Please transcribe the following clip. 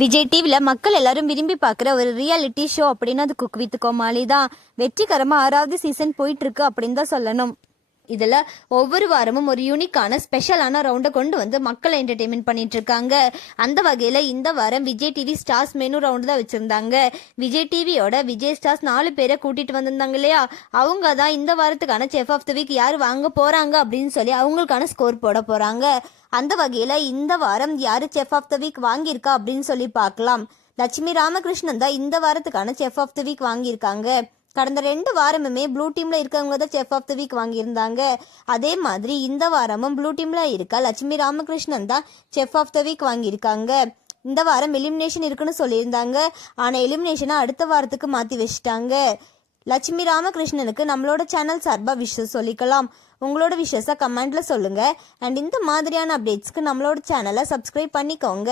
விஜய் டிவியில் மக்கள் எல்லாரும் விரும்பி பார்க்குற ஒரு ரியாலிட்டி ஷோ அப்படின்னு அது குக் வித் கோமாளி தான். வெற்றிகரமாக 6வது சீசன் போயிட்டுருக்கு அப்படின்னு தான் சொல்லணும். இதில் ஒவ்வொரு வாரமும் ஒரு யூனிக்கான ஸ்பெஷலான ரவுண்டை கொண்டு வந்து மக்களை என்டர்டெயின்மெண்ட் பண்ணிட்டு இருக்காங்க. அந்த வகையில் இந்த வாரம் Vijay TV stars menu round தான் வச்சுருந்தாங்க. விஜய் டிவியோட விஜய் ஸ்டார்ஸ் 4 பேரை கூட்டிகிட்டு வந்திருந்தாங்க இல்லையா, அவங்க தான் இந்த வாரத்துக்கான செஃப் ஆஃப் த வீக் யார் வாங்க போகிறாங்க அப்படின்னு சொல்லி அவங்களுக்கான ஸ்கோர் போட போகிறாங்க. அந்த வகையில் இந்த வாரம் யார் செஃப் ஆஃப் த வீக் வாங்கியிருக்கா அப்படின்னு சொல்லி பார்க்கலாம். லட்சுமி ராமகிருஷ்ணன் தான் இந்த வாரத்துக்கான செஃப் ஆஃப் த வீக் வாங்கியிருக்காங்க. கடந்த 2 வாரமுமே ப்ளூ டீம்ல இருக்கவங்க தான் செஃப் ஆஃப் த வீக் வாங்கியிருந்தாங்க. அதே மாதிரி இந்த வாரமும் ப்ளூ டீம்ல இருக்க லட்சுமி ராமகிருஷ்ணன் தான் செஃப் ஆஃப் த வீக் வாங்கியிருக்காங்க. இந்த வாரம் எலிமினேஷன் இருக்குன்னு சொல்லியிருந்தாங்க. ஆனால் எலிமினேஷனை அடுத்த வாரத்துக்கு மாற்றி வச்சுட்டாங்க. லட்சுமி ராமகிருஷ்ணனுக்கு நம்மளோட சேனல் சார்பாக விஷஸ் சொல்லிக்கலாம். உங்களோட விஷஸை கமெண்ட்ல சொல்லுங்க. அண்ட் இந்த மாதிரியான அப்டேட்ஸ்க்கு நம்மளோட சேனலை சப்ஸ்கிரைப் பண்ணிக்கோங்க.